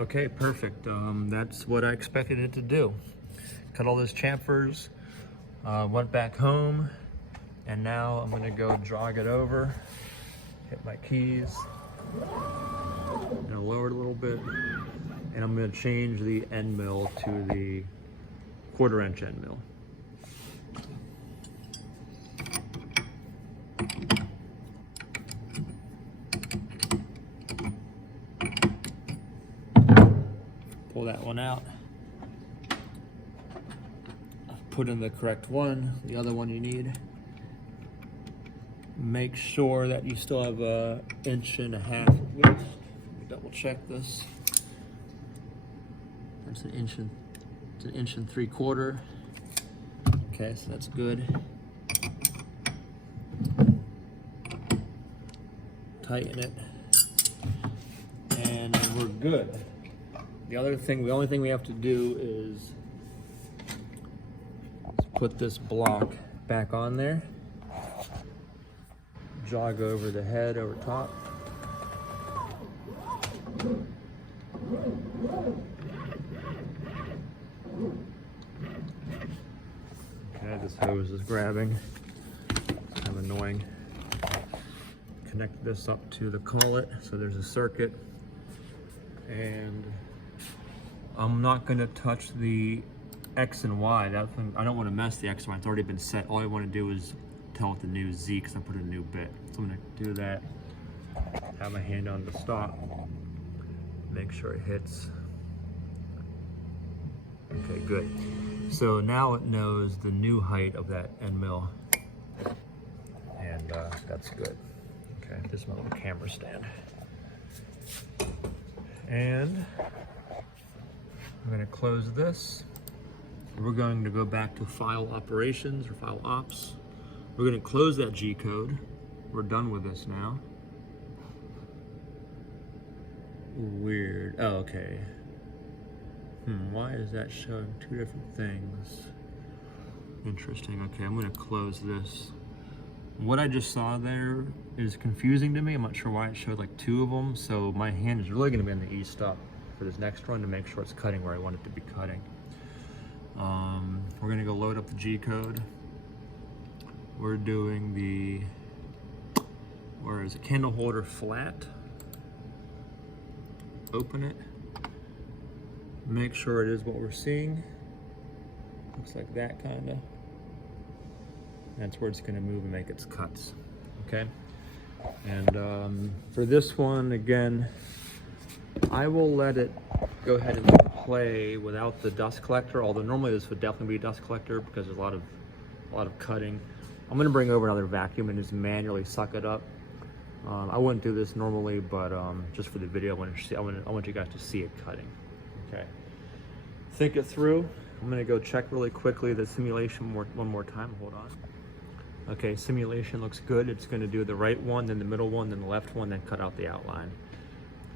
Okay, perfect. That's what I expected it to do. Cut all those chamfers, went back home, and now I'm gonna go jog it over, hit my keys, and I'll lower it a little bit, and I'm gonna change the end mill to the 1/4 inch end mill. Pull that one out. Put in the correct one, the other one you need. Make sure that you still have 1.5 inches of width. Double check this. That's 1 3/4 inches. Okay, so that's good. Tighten it, and we're good. The only thing we have to do is put this block back on there. Jog over the head over top. Okay, this hose is grabbing. It's kind of annoying. Connect this up to the collet, so there's a circuit. And I'm not going to touch the X and Y. I don't want to mess the X and Y. It's already been set. All I want to do is tell it the new Z because I put a new bit. So I'm going to do that. Have my hand on the stop. Make sure it hits. Okay, good. So now it knows the new height of that end mill. And that's good. Okay, this is my little camera stand. And I'm going to close this. We're going to go back to file operations or file ops. We're going to close that G code. We're done with this now. Weird. Oh, okay. Why is that showing two different things? Interesting. Okay, I'm going to close this. What I just saw there is confusing to me. I'm not sure why it showed like 2 of them. So my hand is really going to be on the E stop for this next run to make sure it's cutting where I want it to be cutting. We're going to go load up the G code. We're doing the, where is it? Candle holder flat. Open it. Make sure it is what we're seeing. Looks like that kind of. That's where it's going to move and make its cuts. Okay. And for this one, again, I will let it go ahead and play without the dust collector. Although normally this would definitely be a dust collector because there's a lot of cutting. I'm going to bring over another vacuum and just manually suck it up. I wouldn't do this normally, but just for the video, I want you guys to see it cutting. Okay. Think it through. I'm going to go check really quickly the simulation one more time. Hold on. Okay, simulation looks good. It's going to do the right one, then the middle one, then the left one, then cut out the outline.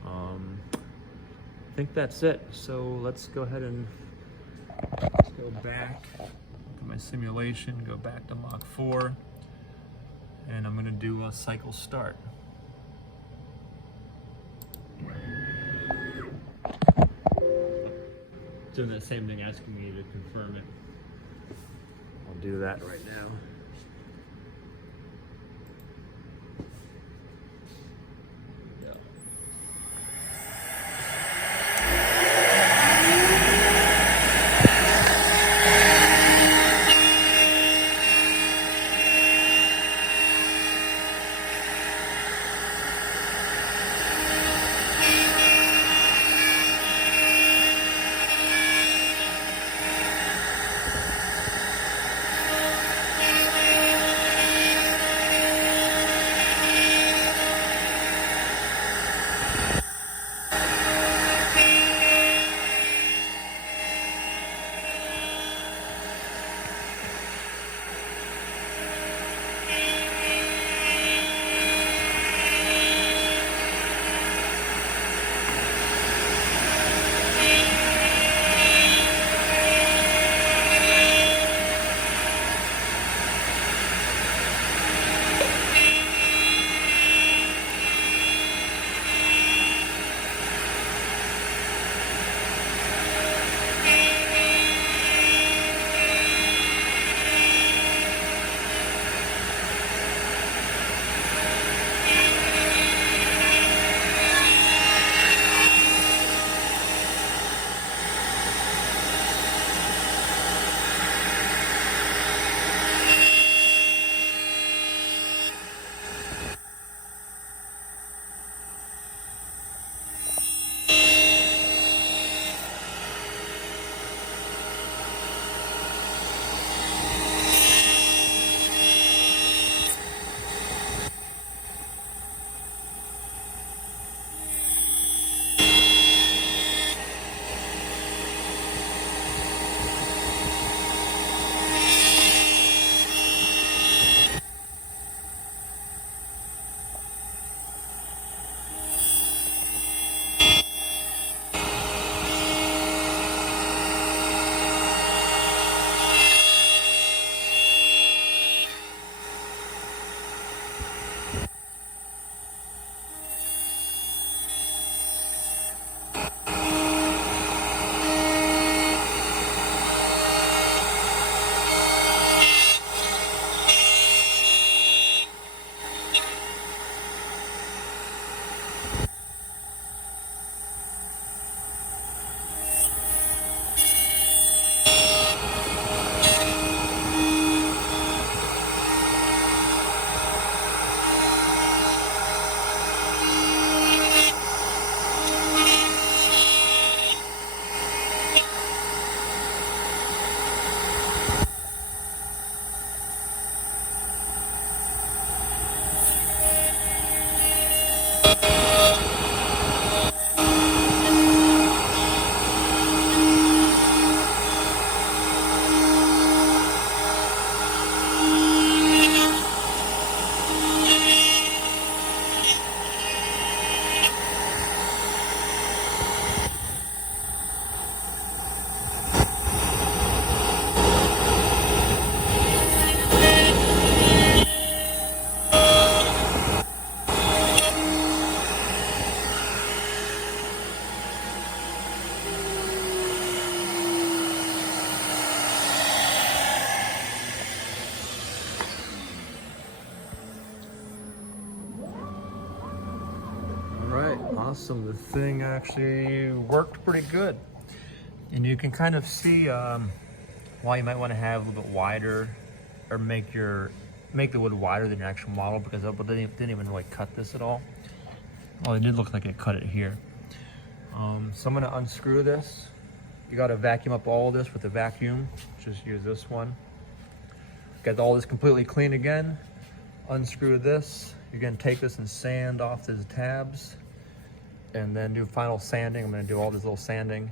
I think that's it. So let's go ahead and go back to my simulation, go back to Mach 4, and I'm going to do a cycle start. Doing that same thing, asking me to confirm it. I'll do that right now. awesome. The thing actually worked pretty good. And you can kind of see why you might want to have a little bit wider, or make the wood wider than your actual model, because they didn't even really cut this at all. Well, it did look like it cut it here. So I'm gonna unscrew this. You gotta vacuum up all of this with a vacuum. Just use this one. Get all this completely clean again. Unscrew this. You're gonna take this and sand off these tabs, and then do final sanding. I'm gonna do all this little sanding,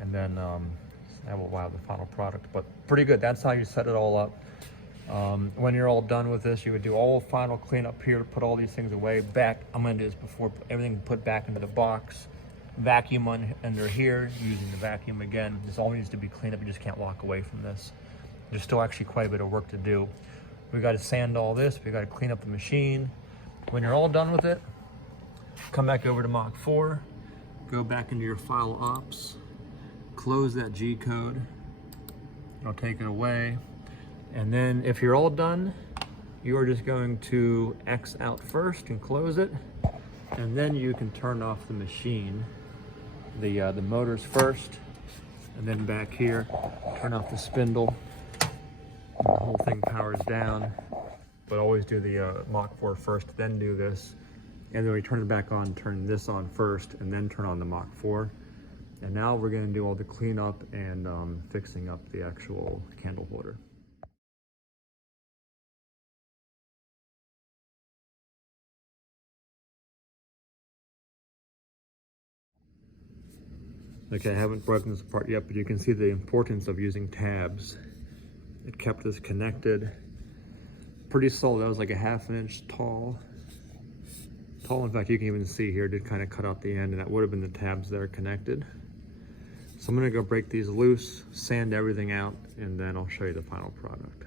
and then that will have the final product. But pretty good. That's how you set it all up. When you're all done with this, you would do all final cleanup here, put all these things away. Back, I'm gonna do this before everything put back into the box. Vacuum under here, using the vacuum again. This all needs to be cleaned up. You just can't walk away from this. There's still actually quite a bit of work to do. We got to sand all this. We got to clean up the machine. When you're all done with it, come back over to Mach 4, go back into your file ops, close that G code. I'll take it away. And then if you're all done, you are just going to X out first and close it. And then you can turn off the machine, the motors first, and then back here, turn off the spindle. And the whole thing powers down. But always do the Mach 4 first, then do this. And then we turn it back on, turn this on first, and then turn on the Mach 4. And now we're gonna do all the cleanup and fixing up the actual candle holder. Okay, I haven't broken this apart yet, but you can see the importance of using tabs. It kept this connected. Pretty solid. That was like a ½ inch tall. In fact, you can even see here, it did kind of cut out the end, and that would have been the tabs that are connected. So I'm gonna go break these loose, sand everything out, and then I'll show you the final product.